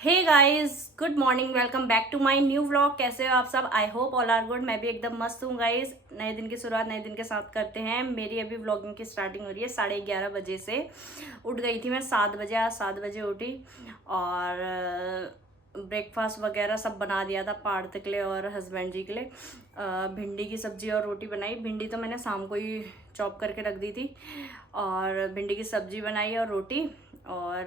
Hey guys, good morning. Welcome back to my new vlog. कैसे हो आप सब? I hope all are good. मैं भी एकदम मस्त हूँ गाइस। नए दिन की शुरुआत नए दिन के साथ करते हैं। मेरी अभी व्लॉगिंग की स्टार्टिंग हो रही है 11:30 बजे से। उठ गई थी मैं 7 बजे, आज 7 बजे उठी और ब्रेकफास्ट वगैरह सब बना दिया था पार्थ के लिए और हस्बैंड जी के लिए। भिंडी की सब्जी और रोटी बनाई। भिंडी तो मैंने शाम को ही चॉप करके रख दी थी और भिंडी की सब्जी बनाई और रोटी। और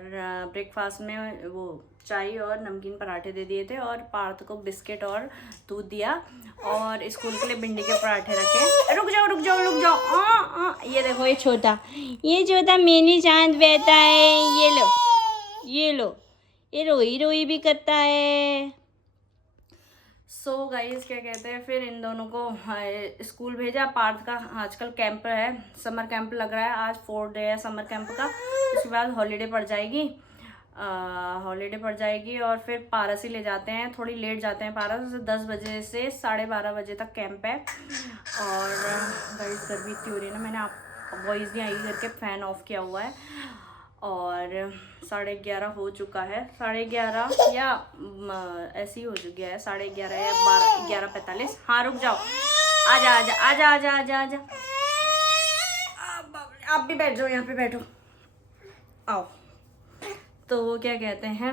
ब्रेकफास्ट में वो चाय और नमकीन पराठे दे दिए थे और पार्थ को बिस्किट और दूध दिया और स्कूल के लिए भिंडी के पराठे रखे। रुक जाओ रुक जाओ रुक जाओ। ये देखो ये छोटा मैंने चांद बैठा है। ये लो ये रोई रोई भी करता है। सो गाइस क्या कहते हैं, फिर इन दोनों को स्कूल भेजा। पार्थ का आजकल कैंप है, समर कैंप लग रहा है। आज 4 डे है समर कैंप का। उसके बाद हॉलीडे पड़ जाएगी। और फिर पारस ही ले जाते हैं। थोड़ी लेट जाते हैं पारस, 10 बजे से 12:30 बजे तक कैंप है। और गाइस गर्मी इतनी हो रही है ना, मैंने आप वॉइस नहीं आएगी करके फ़ैन ऑफ किया हुआ है। और 11:30 हो चुका है, 11:30 या ऐसे ही हो गया है, 11:30 या 11:45। हाँ रुक जाओ, आजा आजा आजा आजा आजा आजा। आप भी बैठ जाओ, यहाँ पे बैठो, आओ। तो क्या कहते हैं,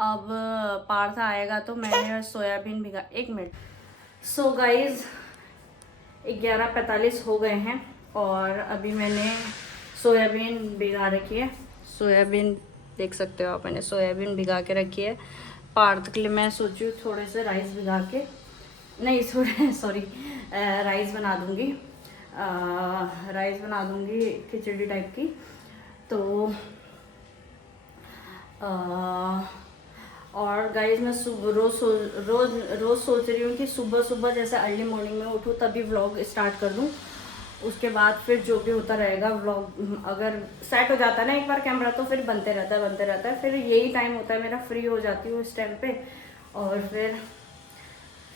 अब पार्थ आएगा तो मैंने सोयाबीन भिगा। 1 मिनट। सो गाइज 11:45 हो गए हैं और अभी मैंने सोयाबीन भिगा रखी है। सोयाबीन देख सकते हो आप, मैंने सोयाबीन भिगा के रखी है। पार्थ के लिए मैं सोची हूँ थोड़े से राइस भिगा के, नहीं सॉरी राइस बना दूँगी। खिचड़ी टाइप की। तो और गाइज मैं रोज़ सोच रही हूँ कि सुबह सुबह जैसे अर्ली मॉर्निंग में उठूँ तभी व्लॉग स्टार्ट कर दूँ। उसके बाद फिर जो भी होता रहेगा व्लॉग, अगर सेट हो जाता है ना एक बार कैमरा तो फिर बनते रहता है। फिर यही टाइम होता है मेरा, फ्री हो जाती हूँ इस टाइम पे और फिर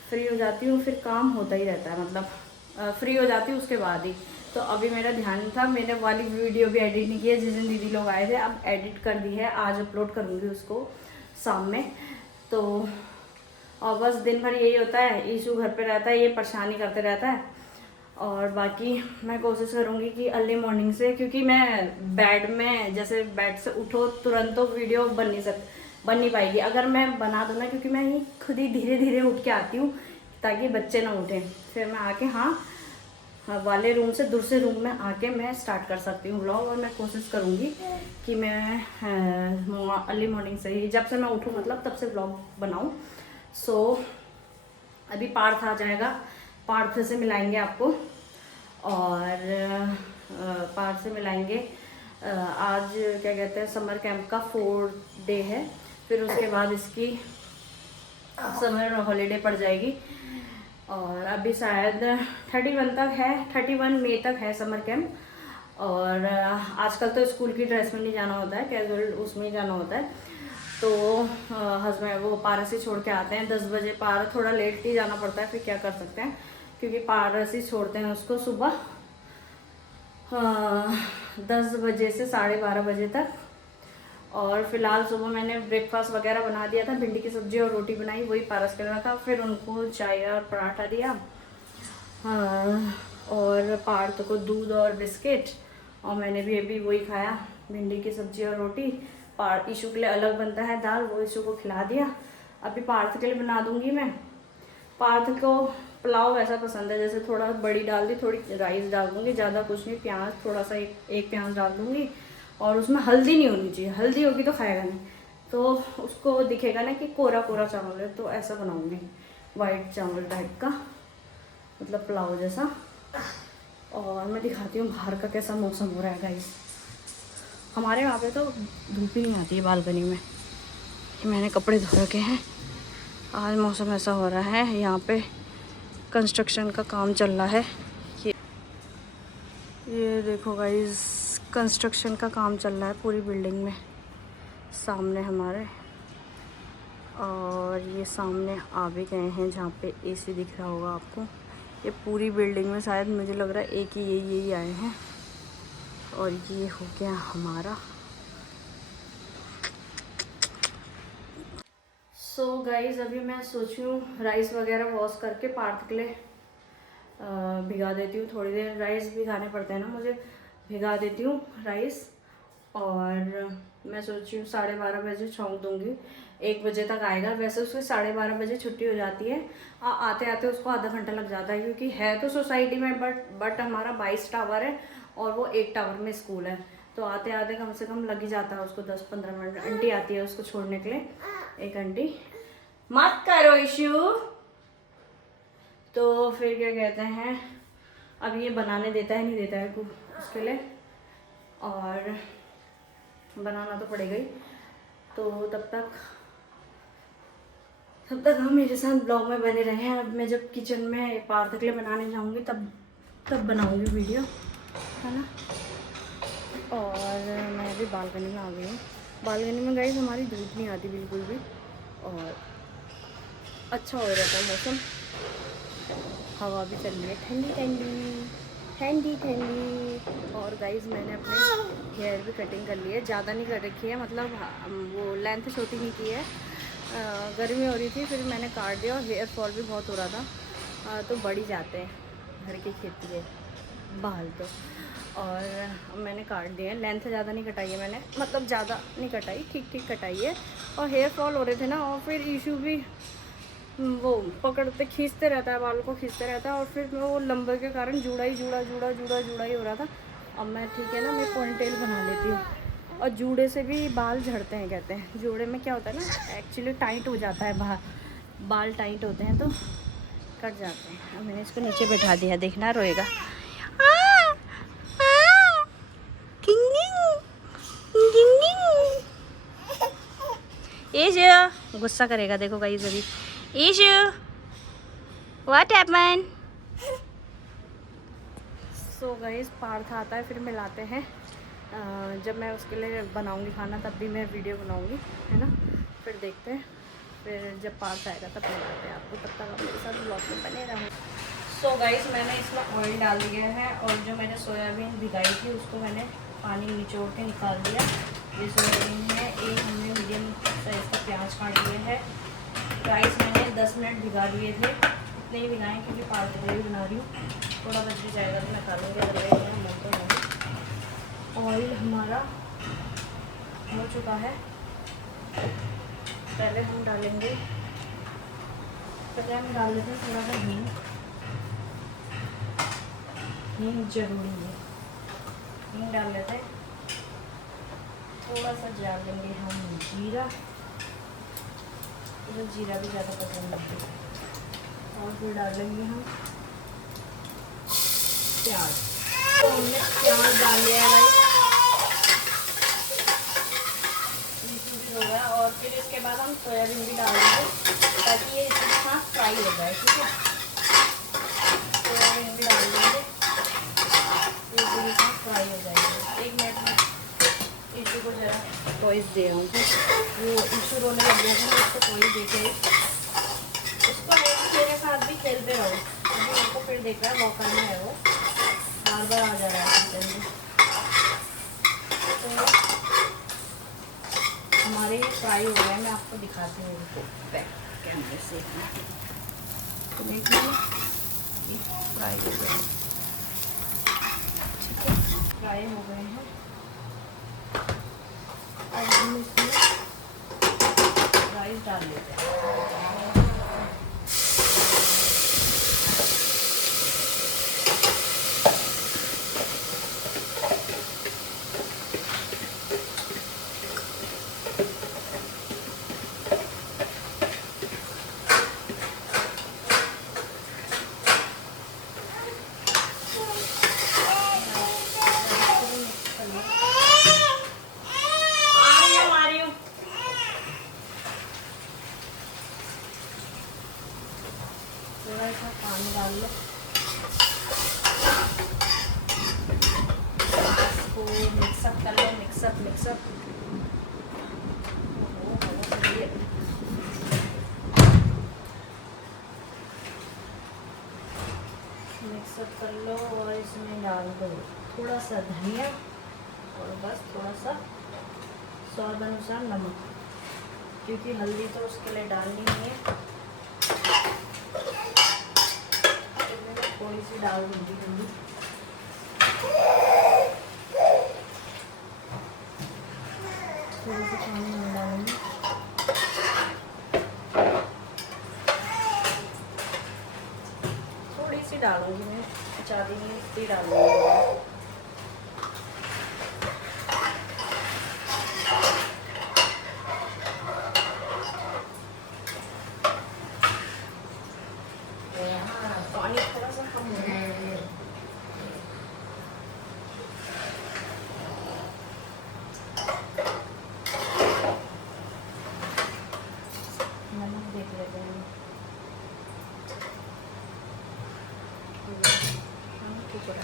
फ्री हो जाती हूँ, फिर काम होता ही रहता है। मतलब फ्री हो जाती हूँ उसके बाद ही। तो अभी मेरा ध्यान था, मैंने वाली वीडियो भी एडिट नहीं की है जिस दिन दीदी लोग आए थे, अब एडिट कर दी है। आज अपलोड करूँगी उसको शाम में। तो और बस दिन भर यही होता है, ईशू घर पे रहता है, ये परेशानी करते रहता है। और बाकी मैं कोशिश करूँगी कि अर्ली मॉर्निंग से, क्योंकि मैं बेड से उठो तुरंत तो वीडियो बन नहीं पाएगी अगर मैं बना दूँ ना, क्योंकि मैं ही खुद ही धीरे धीरे उठ के आती हूँ ताकि बच्चे ना उठें। फिर मैं आके वाले रूम से दूसरे रूम में आके मैं स्टार्ट कर सकती हूँ व्लॉग। और मैं कोशिश करूँगी कि मैं अर्ली मॉर्निंग से ही, जब से मैं उठूँ मतलब तब से व्लॉग बनाऊँ। सो अभी पार्थ आ जाएगा, पार्थ से मिलाएंगे आपको और पार्थ से मिलाएंगे। आज क्या कहते हैं, समर कैंप का 4 डे है। फिर उसके बाद इसकी समर हॉलीडे पड़ जाएगी और अभी शायद 31 तक है, 31 मई तक है समर कैंप। और आजकल तो स्कूल की ड्रेस में नहीं जाना होता है, कैजुअल उसमें ही जाना होता है। तो हस्बैंड वो पारस ही छोड़ के आते हैं 10 बजे। पारस थोड़ा लेट ही जाना पड़ता है, फिर क्या कर सकते हैं, क्योंकि पारस ही छोड़ते हैं उसको सुबह 10 बजे से 12:30 बजे तक। और फिलहाल सुबह मैंने ब्रेकफास्ट वगैरह बना दिया था, भिंडी की सब्जी और रोटी बनाई, वही पारस कर रहा था। फिर उनको चाय और पराठा दिया और पार्थ को दूध और बिस्किट, और मैंने भी अभी वही खाया, भिंडी की सब्जी और रोटी। ईशू के लिए अलग बनता है दाल, वो ईशू को खिला दिया। अभी पार्थ के लिए बना दूंगी मैं। पार्थ को पुलाव ऐसा पसंद है, जैसे थोड़ा बड़ी डाल दी, थोड़ी राइस डाल दूँगी, ज़्यादा कुछ नहीं, प्याज थोड़ा सा एक प्याज डाल दूँगी। और उसमें हल्दी नहीं होनी चाहिए, हल्दी होगी तो खाएगा नहीं, तो उसको दिखेगा ना कि कोरा कोरा चावल है, तो ऐसा बनाऊँगी वाइट चावल टाइप का, मतलब पुलाव जैसा। और मैं दिखाती हूँ बाहर का कैसा मौसम हो रहा है गाइस। हमारे वहाँ पे तो धूप ही नहीं आती है बालकनी में। मैंने कपड़े धो रखे हैं, आज मौसम ऐसा हो रहा है। यहाँ पे कंस्ट्रक्शन का काम चल रहा है। ये देखो गाइस, कंस्ट्रक्शन का काम चल रहा है पूरी बिल्डिंग में सामने हमारे। और ये सामने आ भी गए हैं जहाँ पे एसी दिख रहा होगा आपको। ये पूरी बिल्डिंग में शायद मुझे लग रहा है एक ही यही आए हैं। और ये हो गया हमारा सो गाइस अभी मैं सोच रही हूँ राइस वगैरह वॉश करके पार्थ के लिए भिगा देती हूँ। थोड़ी देर राइस भिगाने पड़ते हैं ना मुझे, भिगा देती हूँ राइस। और मैं सोच रही हूँ 12:30 बजे छौंक दूँगी, 1 बजे तक आएगा। वैसे उसकी 12:30 बजे छुट्टी हो जाती है, आते आते उसको आधा घंटा लग जाता है, क्योंकि है तो सोसाइटी में बट हमारा 22 टावर है और वो 1 टावर में स्कूल है, तो आते आते कम से कम लग ही जाता है उसको 10-15 मिनट। आंटी आती है उसको छोड़ने के लिए, एक आंटी। मत करो इशू। तो फिर क्या कहते हैं, अब ये बनाने देता है नहीं देता है उसके लिए, और बनाना तो पड़ेगा ही। तो तब तक हम मेरे साथ ब्लॉग में बने रहे हैं। अब मैं जब किचन में पार्थ के लिए बनाने जाऊंगी तब बनाऊंगी वीडियो, है ना। और मैं अभी बालकनी में आ गई हूँ। बालकनी में गाइस हमारी धूप नहीं आती बिल्कुल भी, और अच्छा हो रहता है मौसम, हवा भी चल रही है ठंडी ठंडी ठंडी ठंडी। और गाइस मैंने अपने हेयर भी कटिंग कर ली है, ज़्यादा नहीं कर रखी है, मतलब वो लेंथ छोटी नहीं की है। गर्मी हो रही थी, फिर मैंने काट दिया, और हेयर फॉल भी बहुत हो रहा था, तो बढ़ ही जाते हैं घर की खेती के बाल तो। और मैंने काट दिया है, लेंथ ज़्यादा नहीं कटाई है मैंने, मतलब ज़्यादा नहीं कटाई, ठीक ठीक कटाई है। और हेयर फॉल हो रहे थे ना, और फिर इशू भी वो पकड़ते खींचते रहता है, बालों को खींचते रहता है, और फिर वो लंबे के कारण जुड़ा ही हो रहा था। अब मैं ठीक है ना, मैं पॉनीटेल बना लेती हूँ। और जूड़े से भी बाल झड़ते हैं, कहते हैं जूड़े में क्या होता है ना, एक्चुअली टाइट हो जाता है, बाल टाइट होते हैं तो कट जाते हैं। अब मैंने इसको नीचे बैठा दिया, देखना रोएगा। गुस्सा करेगा, देखो गाइस अभी। Issue what happen. So guys Parth आता है, फिर मिलाते हैं। जब मैं उसके लिए बनाऊंगी खाना तब भी मैं वीडियो बनाऊंगी, है ना। फिर देखते हैं, फिर जब पार्थ आएगा तब मिलाते हैं आपको। तब तक आप मेरे साथ ब्लॉग में बने रहें। सो गाइस मैंने इसमें ऑयल डाल दिया है, और जो मैंने सोयाबीन भिगाई थी उसको मैंने पानी निचोड़ के निकाल दिया। ये सोयाबीन है, एक हमने मीडियम साइज़ का प्याज काट लिया है। राइस मैंने 10 मिनट भिगा दिए थे, इतने ही भिगाएँ क्योंकि पार्थ के लिए बना रही हूँ। थोड़ा बच भी जाएगा तो मैं डालूँगी, अदरवाइज मन तो नहीं। ऑयल हमारा हो चुका है, पहले हम डाल लेते हैं थोड़ा सा हींग जरूरी है, हींग डाल लेते हैं। थोड़ा सा डाल देंगे हम जीरा, मुझे जीरा भी ज़्यादा पसंद लगता है। और फिर डालेंगे हम प्याज। तो हमने प्याज डाल लिया है भाई, होगा। और फिर इसके बाद हम सोयाबीन भी डाल देंगे ताकि ये इसके साथ फ्राई हो जाए, ठीक है। सोयाबीन भी डाल देंगे, इसके साथ फ्राई हो जाएगी। 1 मिनट में इशू को जरा टॉयज दे रहा हूँ, वो इशू रोने लग गया था, मैं उसको टॉयज दे के उसको मेरे साथ भी खेलते रहो। अभी मेरे को फिर देख रहा है, मौका नहीं है, वो बार बार आ जा रहा है किचन में। तो हमारे ये फ्राई हो गए, मैं आपको दिखाती हूँ इनको बैक कैमरे से। तो देखिए फ्राई हो गए, ठीक है, फ्राई हो गए हैं। अब हम इसमें राइस डाल लेते हैं। थोड़ा सा पानी डाल लो, इसको मिक्सअप कर लो, मिक्सअप मिक्सअप कर लो। और इसमें डाल दो थोड़ा सा धनिया, और बस थोड़ा सा स्वाद अनुसार नमक। क्योंकि हल्दी तो उसके लिए डालनी नहीं है, तो मैं थोड़ी सी डाल दूँगी हल्दी। थोड़ी सी पानी में डालूंगी। थोड़ी सी डालूंगी मैं, ज़्यादा नहीं, इतनी डालूंगी। पानी थोड़ा सा कम हो रहा है। नमक देख लेते हैं। ठीक है।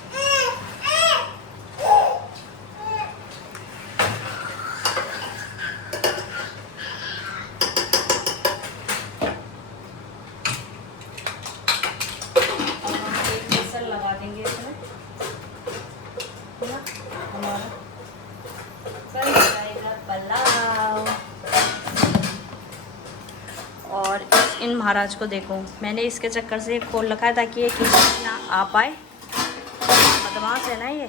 लगा देंगे इसमें, हमारा बन जाएगा पुलाव। और इन महाराज को देखो, मैंने इसके चक्कर से खोल रखा है ताकि ये किचन ना आ पाए। बदमाश है ना ये।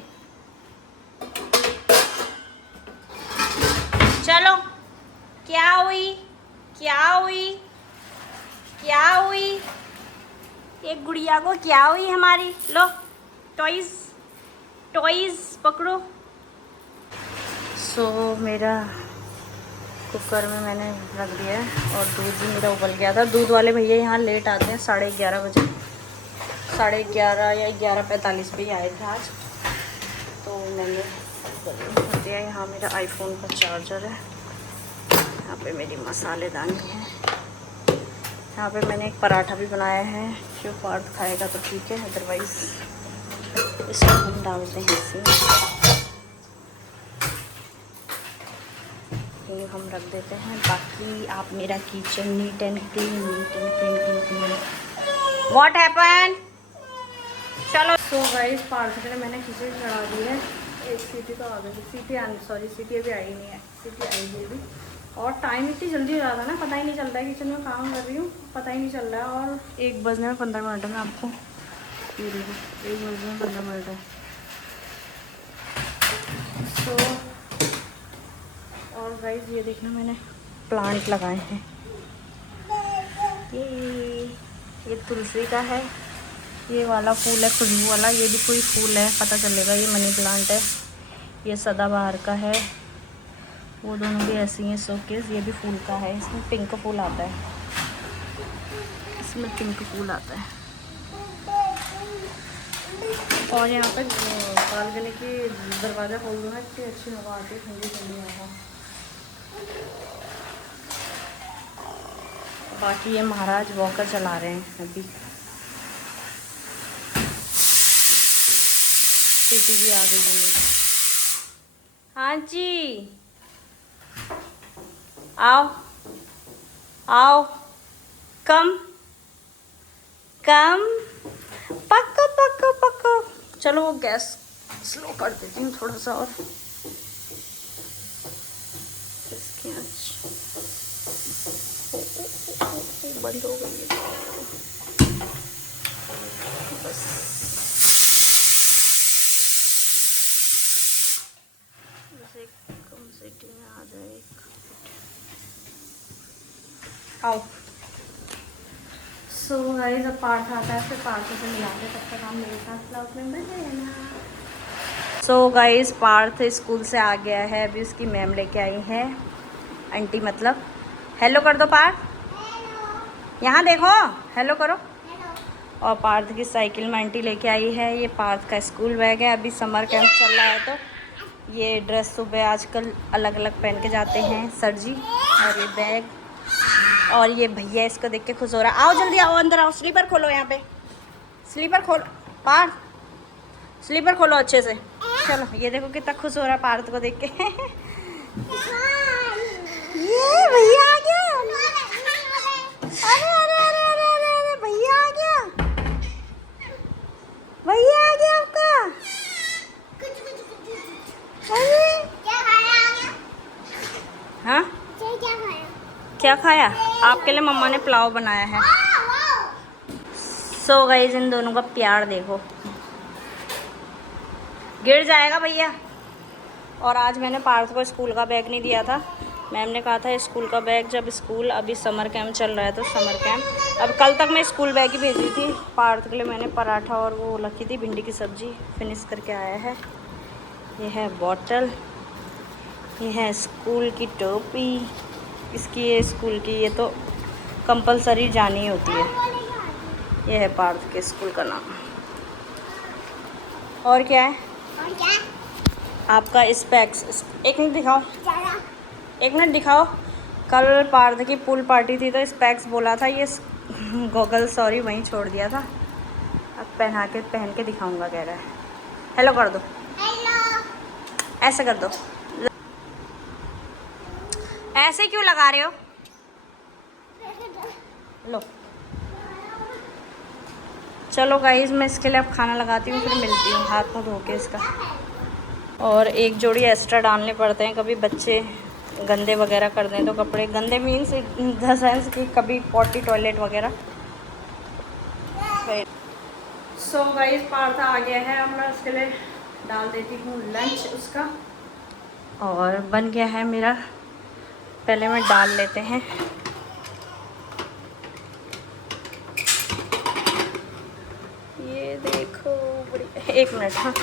चलो, क्या हुई, क्या हुई, क्या हुई, एक गुड़िया को क्या हुई हमारी। लो टॉयज, टॉयज पकड़ो। सो मेरा कुकर में मैंने रख दिया है और दूध भी मेरा उबल गया था। दूध वाले भैया यहाँ लेट आते हैं, 11:30 बजे, 11:30 या 11:45 पे ही आए थे आज। तो मैंने कर दिया। यहाँ मेरा आईफोन का चार्जर है, यहाँ पे मेरी मसालेदानी है, यहाँ पे मैंने एक पराठा भी बनाया है, जो पार्थ खाएगा तो ठीक है, अदरवाइज़ इसको हम डालते हैं इसमें। हम रख देते हैं। बाकी आप मेरा kitchen neat and clean, neat and clean. What happen? चलो। सो गाइस, पार्थ के लिए मैंने खिचड़ी चढ़ा दी है। एक सीटी तो आ गई, सीटी आनी, सॉरी सीटी अभी आई नहीं है, सीटी आई है अभी। और टाइम इतनी जल्दी हो रहा था ना, पता ही नहीं चलता है, किचन में काम कर रही हूँ पता ही नहीं चल रहा है। और 1 बजने में 15 मिनट में आपको, ये देखो 1 बजने में 15 मिनट है। सो और गाइस ये देखना, मैंने प्लांट लगाए हैं। ये तुलसी का है, ये वाला फूल है खुशबू वाला, ये भी कोई फूल है पता चलेगा, ये मनी प्लांट है। ये सदाबहार का है, वो दोनों भी ऐसी हैं शोकेस। ये भी फूल का है, इसमें पिंक फूल आता है, इसमें पिंक फूल आता है। और यहाँ पे बालकनी की दरवाज़ा खोल दो ना, इतनी अच्छी हवा आती है, ठंडी ठंडी हवा। बाकी ये महाराज वॉकर चला रहे हैं अभी। सीटी भी आ गई है मेरी। हाँ जी, आओ आओ, कम कम, पक्को पक्को पक्को। चलो वो गैस स्लो कर देती हूँ थोड़ा सा, और इसकी आँच बंद हो गई है बस। बस एक कम सीटी में आ जाए। आओ। सो गाइस, अब पार्थ आता है, फिर पार्थ से मिलाते, तब तक हम मेरे साथ ब्लॉग में बने रहना। सो गाइस, पार्थ स्कूल से आ गया है, अभी उसकी मैम लेके आई है, आंटी मतलब। हेलो कर दो पार्थ, यहाँ देखो, हेलो करो। और पार्थ की साइकिल में आंटी लेके आई है। ये पार्थ का स्कूल बैग है, अभी समर कैंप चल रहा है तो ये ड्रेस सुबह आजकल अलग अलग पहन के जाते हैं सर जी। और ये बैग, और ये भैया इसको देख के खुश हो रहा है। आओ जल्दी आओ, अंदर आओ, स्लीपर खोलो, यहाँ पे स्लीपर खोलो पार्थ, स्लीपर खोलो अच्छे से। चलो, ये देखो कितना खुश हो रहा है पार्थ को देख के। ये भैया आ गया, अरे अरे अरे अरे अरे अरे, भैया आ गया, भैया आ गया आपका। अरे क्या खाया? हाँ, क्या खाया? क्या खाया? आपके लिए मम्मा ने पुलाव बनाया है। सो गाइस, इन दोनों का प्यार देखो, गिर जाएगा भैया। और आज मैंने पार्थ को स्कूल का बैग नहीं दिया था। मैम ने कहा था स्कूल का बैग, जब स्कूल अभी समर कैंप चल रहा है तो समर कैंप, अब कल तक मैं स्कूल बैग ही भेजी थी। पार्थ के लिए मैंने पराठा और वो रखी थी भिंडी की सब्जी, फिनिश करके आया है। ये है बॉटल, ये है स्कूल की टोपी, इसकी ये स्कूल की, ये तो कंपलसरी जानी होती है। ये है पार्थ के स्कूल का नाम। और क्या है? और क्या? आपका स्पेक्स। एक मिनट दिखाओ, एक मिनट दिखाओ। कल पार्थ की पूल पार्टी थी तो स्पेक्स बोला था, ये गॉगल सॉरी वहीं छोड़ दिया था। अब पहन के दिखाऊंगा कह रहा है। हेलो कर दो, हेलो, ऐसे कर दो। ऐसे क्यों लगा रहे हो? लो चलो गाइस, मैं इसके लिए अब खाना लगाती हूँ, फिर मिलती हूँ हाथ मुँह धो के इसका। और एक जोड़ी एक्स्ट्रा डालने पड़ते हैं, कभी बच्चे गंदे वगैरह कर दें तो कपड़े गंदे, मीन्स द सेंस कि कभी पॉटी टॉयलेट वगैरह। सो गाइस, पार्थ आ गया है, अब मैं उसके लिए डाल देती हूँ लंच उसका। और बन गया है मेरा, पहले मैं डाल लेते हैं। ये देखो, एक मिनट, हाँ,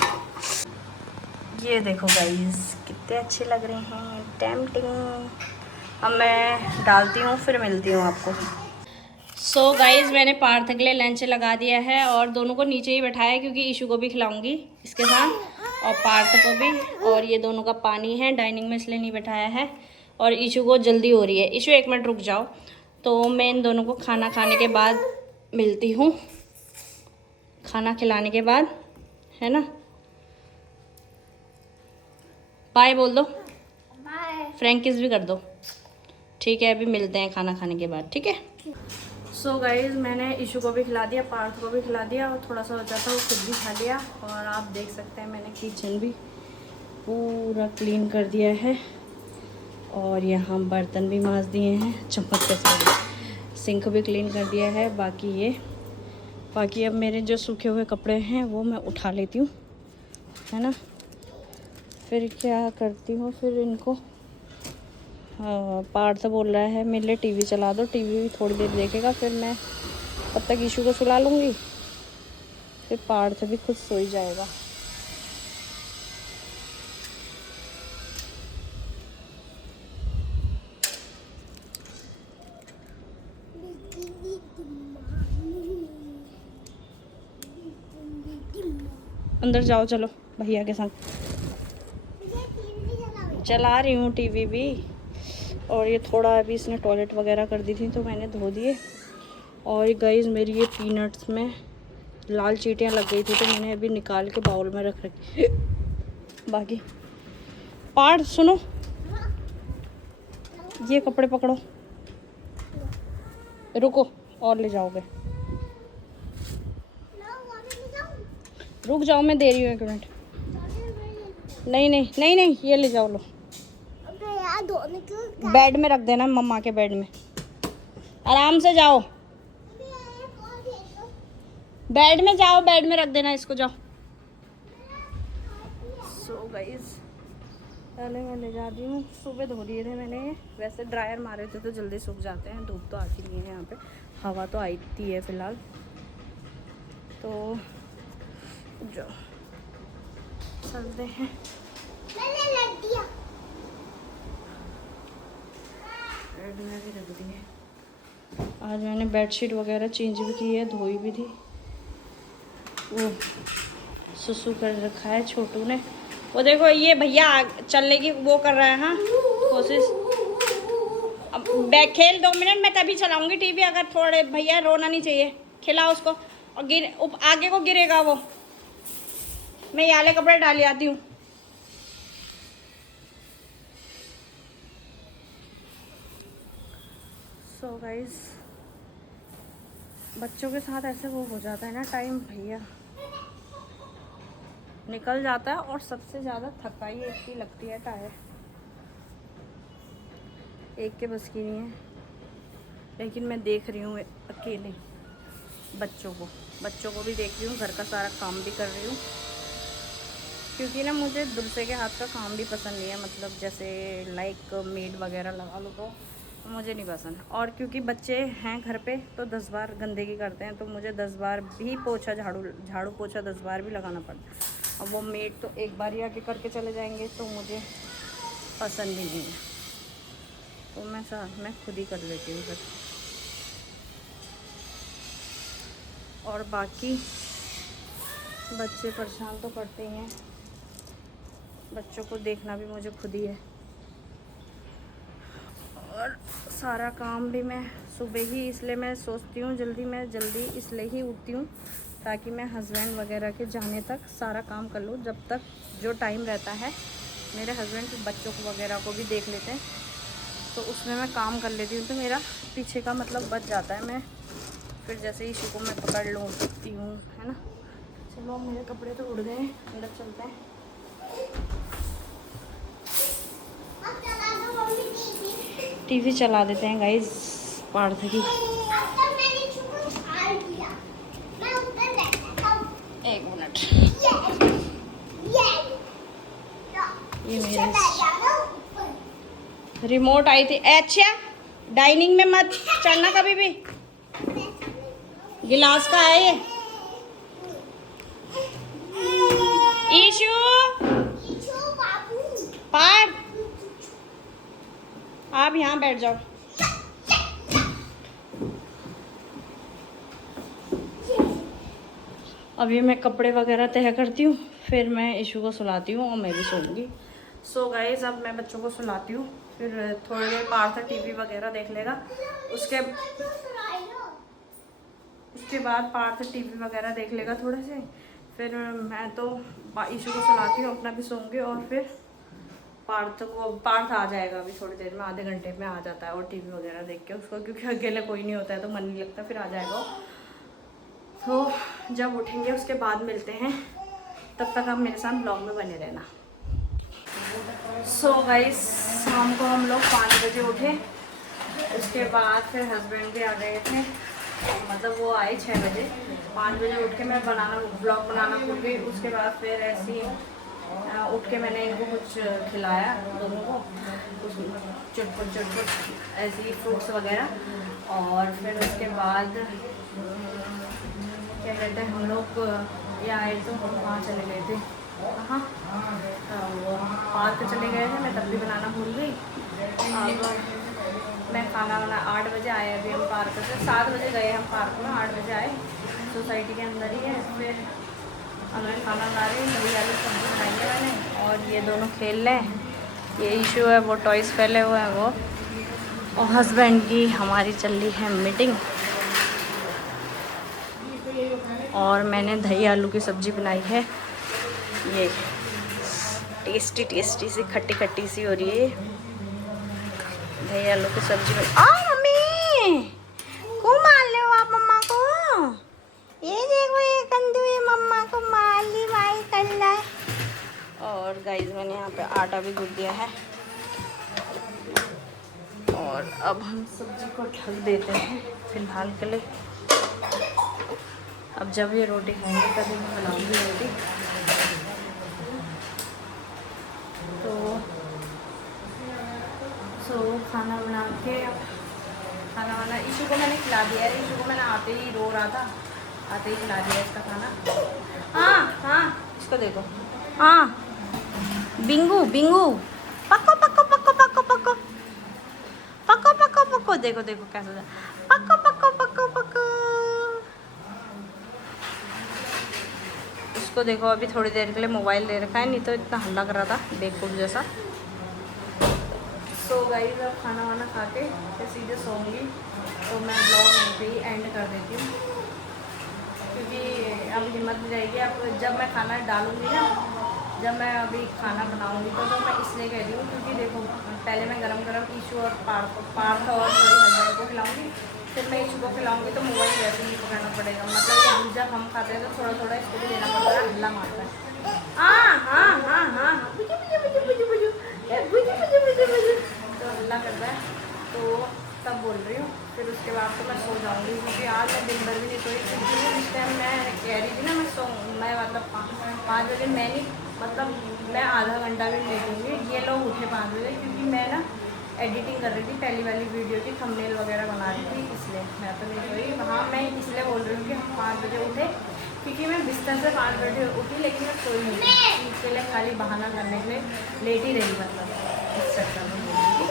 ये देखो गाइस कितने अच्छे लग रहे हैं, टेम्पटिंग। अब मैं डालती हूँ, फिर मिलती हूँ आपको। सो गाइस, मैंने पार्थ के लिए लंच लगा दिया है और दोनों को नीचे ही बैठाया क्योंकि ईशू को भी खिलाऊंगी इसके साथ और पार्थ को भी। और ये दोनों का पानी है, डाइनिंग में इसलिए नहीं बैठाया है। और ईशू को जल्दी हो रही है। ईशू एक मिनट रुक जाओ। तो मैं इन दोनों को खाना खाने के बाद मिलती हूँ, खाना खिलाने के बाद, है ना। बाय बोल दो, बाय। फ्रैंकिस भी कर दो। ठीक है, अभी मिलते हैं खाना खाने के बाद, ठीक है। सो गाइज, मैंने ईशू को भी खिला दिया, पार्थ को भी खिला दिया और थोड़ा सा बचा था वो खुद भी खा लिया। और आप देख सकते हैं मैंने किचन भी पूरा क्लीन कर दिया है और यहाँ बर्तन भी मांज दिए हैं, चम्मच के साथ सिंक भी क्लीन कर दिया है। बाकी अब मेरे जो सूखे हुए कपड़े हैं वो मैं उठा लेती हूँ, है ना। फिर क्या करती हूँ, फिर इनको पार्थ बोल रहा है मेरे लिए टीवी चला दो, टीवी भी थोड़ी देर देखेगा, फिर मैं तब तक ईशू को सुला लूँगी, फिर पार्थ भी खुद सो ही जाएगा। अंदर जाओ, चलो भैया के साथ। चला रही हूँ टीवी भी। और ये थोड़ा अभी इसने टॉयलेट वगैरह कर दी थी तो मैंने धो दिए। और गाइस, मेरी ये पीनट्स में लाल चींटियाँ लग गई थी तो मैंने अभी निकाल के बाउल में रख रखी। बाकी पार्थ सुनो, ये कपड़े पकड़ो, रुको और ले जाओगे, रुक जाओ, मैं दे रही हूँ, एक मिनट। नहीं, ये ले जाओ, लो। बेड में रख देना, मम्मा के बेड में, आराम से जाओ, बेड में जाओ, बेड में रख देना इसको, जाओ। सो गाइस, पहले मैं ले जाती हूँ। सुबह धो दिए थे मैंने, वैसे ड्रायर मारे थे तो जल्दी सूख जाते हैं, धूप तो आती नहीं है यहाँ पे, हवा तो आती है फिलहाल। तो जो चलते हैं। बेड में भी रख दिए। आज मैंने बेडशीट वगैरह चेंज भी की है, धोई भी थी। वो सुसु कर रखा है छोटू ने, वो देखो ये भैया चलने की वो कर रहा है, हाँ कोशिश। अब बैग खेल 2 मिनट, मैं तभी चलाऊंगी टीवी, अगर थोड़े भैया रोना नहीं चाहिए, खिलाओ उसको। और आगे को गिरेगा वो। मैं ये वाले कपड़े डाल आती हूँ। सो गाइस, बच्चों के साथ ऐसे वो हो जाता है ना, टाइम भैया निकल जाता है। और सबसे ज़्यादा थकाई एक की लगती है, टायर एक के बस की नहीं है। लेकिन मैं देख रही हूँ अकेले बच्चों को भी देख रही हूँ, घर का सारा काम भी कर रही हूँ, क्योंकि ना मुझे दूसरे के हाथ का काम भी पसंद नहीं है, मतलब जैसे लाइक मेड वगैरह लगा लो तो मुझे नहीं पसंद। और क्योंकि बच्चे हैं घर पे तो 10 बार गंदगी करते हैं, तो मुझे 10 बार भी पोछा झाड़ू पोछा 10 बार भी लगाना पड़ता है। अब वो मेड तो एक बार ही आके करके चले जाएंगे, तो मुझे पसंद भी नहीं है, तो मैं खुद ही कर लेती हूँ फिर। और बाकी बच्चे परेशान तो करते ही हैं, बच्चों को देखना भी मुझे खुद ही है। और सारा काम भी मैं सुबह ही, इसलिए मैं सोचती हूँ मैं जल्दी इसलिए ही उठती हूँ ताकि मैं हस्बैंड वगैरह के जाने तक सारा काम कर लूँ। जब तक जो टाइम रहता है, मेरे हस्बैंड बच्चों को वगैरह को भी देख लेते हैं, तो उसमें मैं काम कर लेती हूँ, तो मेरा पीछे का मतलब बच जाता है। मैं फिर जैसे ही इसी को मैं पकड़ लूँ उठती हूँ, है ना। चलो मेरे कपड़े तो उड़ गए, अंदर चलते हैं। टीवी चला देते हैं गाइस, पार्थ की। एक मिनट, ये मेरे रिमोट आई थी। अच्छा, डाइनिंग में मत चढ़ना कभी भी, गिलास का है ये। ईशु पार्थ, आप यहाँ बैठ जाओ। अभी मैं कपड़े वगैरह तय करती हूँ, फिर मैं इशू को सुलाती हूँ और मैं भी सोऊंगी। सो गाइस, अब मैं बच्चों को सुलाती हूँ, फिर थोड़ी देर पार्थ टीवी वगैरह देख लेगा। उसके बाद पार्थ टीवी वगैरह देख लेगा थोड़े से, फिर मैं तो इशू को सुलाती हूँ, अपना भी सोऊंगी। और फिर पार्थ आ जाएगा अभी थोड़ी देर में, आधे घंटे में आ जाता है, और टीवी वगैरह देख के उसको, क्योंकि अकेले कोई नहीं होता है तो मन नहीं लगता, फिर आ जाएगा। तो जब उठेंगे उसके बाद मिलते हैं, तब तक आप मेरे साथ ब्लॉग में बने रहना। सो गाइस, शाम को हम लोग 5 बजे उठे, उसके बाद फिर हस्बैंड भी आ गए थे, मतलब वो आए 6 बजे। 5 बजे उठ के मैं ब्लॉग बनाना भूल गई। उसके बाद फिर ऐसे ही उठ के मैंने इनको कुछ खिलाया, दोनों को कुछ चुटपुट ऐसे ही फ्रूट्स वगैरह। और फिर उसके बाद क्या कहते हैं, हम लोग ये आए तो हम वहाँ चले गए थे, हाँ वो पार्क चले गए थे, मैं तब भी बनाना भूल गई। अब मैं खाना 8 बजे आए, अभी हम पार्क से 7 बजे गए, हम पार्क में 8 बजे आए, सोसाइटी के अंदर ही है। फिर अब मैं खाना बना रही हूँ, दही आलू सब्जी बनाई है मैंने, और ये दोनों खेल रहे हैं। ये इशू है, वो टॉयज़ फैले हुए हैं वो, और हस्बैंड की हमारी चल रही है मीटिंग। और मैंने दही आलू की सब्ज़ी बनाई है, ये टेस्टी टेस्टी सी खट्टी खट्टी सी हो रही है दही आलू की सब्जी में। मम्मी को मार लो आप मम्मा को, ये देखो ये कंदू ये मम्मा को मार ली भाई कर रहा है। और गाइस, मैंने यहाँ पे आटा भी गूंथ दिया है, और अब हम सब्जी को ढक देते हैं फिलहाल के लिए। अब जब ये रोटी खाएंगे तभी मैं बनाऊंगी रोटी। तो खाना बना के, खाना वाना इशू को मैंने खिला दिया है। इशू को मैंने आते ही रो रहा था, आते ही खिला दिया इसका खाना। हाँ हाँ, इसको देखो, हाँ बिंगू बिंगू, पक्को पक्को पक्को पक्को पक्को पक्को पक्को पक्को, देखो देखो कैसा पक्को पक्को पक्को पक्को। उसको देखो, अभी थोड़ी देर के लिए मोबाइल ले रखा है, नहीं तो इतना हल्ला कर रहा था बेवकूफ़ जैसा। तो गाइस, अब खाना वाना खा के फिर सीधे सोऊंगी, तो मैं ब्लॉग यहीं पे ही एंड कर देती हूँ, क्योंकि अब हिम्मत नहीं रहेगी। अब जब मैं खाना डालूँगी ना, जब मैं अभी खाना बनाऊँगी तो मैं इसलिए कह रही हूँ, क्योंकि देखो पहले मैं गरम गरम इशू और पार्थ और हस्बैंड को खिलाऊँगी, फिर मैं इशू को खिलाऊँगी, तो मोबाइल वैसे नहीं पकड़ना पड़ेगा। मतलब ये भूजा हम खाते हैं तो थोड़ा थोड़ा इसको भी देना पड़ता है, हल्ला मारता है। हाँ हाँ हाँ हाँ, बुझू बुझू बुझू बुझू बुझू बुझू बुझू बुझू बुझू, तो हल्ला करता है, तो तब बोल रही हूँ। फिर उसके बाद तो मैं सो जाऊँगी, क्योंकि आज मैं दिन भर भी नहीं सोई। क्योंकि जिस टाइम मैं कह रही थी ना मैं मतलब 5 बजे मैं नहीं, मतलब मैं आधा घंटा भी लेटूँगी। ये लोग उठे 5 बजे, क्योंकि मैं ना एडिटिंग कर रही थी पहली वाली वीडियो की, थंबनेल वगैरह बना रही थी, इसलिए मैं तो नहीं सोई। हाँ, मैं इसलिए बोल रही हूँ कि हम 5 बजे उठे, क्योंकि मैं बिस्तर से 5 बजे उठी, लेकिन मैं सोई नहीं थी। इसके लिए खाली बहाना करने के लिए लेट ही रही, मतलब इस चक्कर में बोली थी।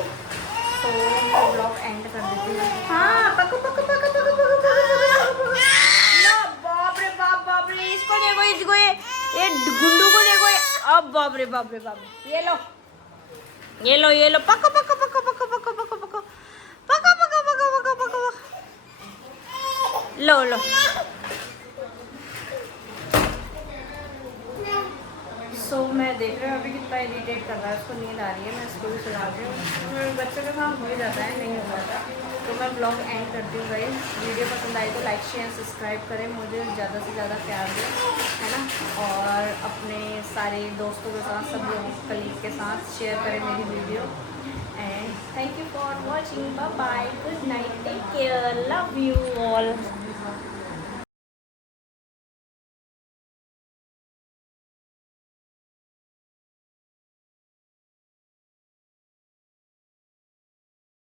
तो मैं ब्लॉग एंड कर देती हूँ। हाँ, पको पको पको पको पको पको। बाप रे बाप, बाप रे, इसको देखो ये गुंडू को देखो। अब बाप रे बाप रे बाप, ये लो पको पको पको पको पको पको पको पको पको पको पको पको, लो सो मैं देख रही हूँ अभी कितना इरिटेट कर रहा है, उसको नींद आ रही है, मैं इसको भी सुला रही हूँ। बच्चों के काम हो ही जाता है, नहीं हो जाता। तो मैं ब्लॉग एंड करती हूँ गाइस। वीडियो पसंद आई तो लाइक शेयर सब्सक्राइब करें, मुझे ज़्यादा से ज़्यादा प्यार दें, है ना। और अपने सारे दोस्तों के साथ, सब लोगों कलीग के साथ शेयर करें मेरी video. And thank you for watching, bye bye, good night, take care, love you all.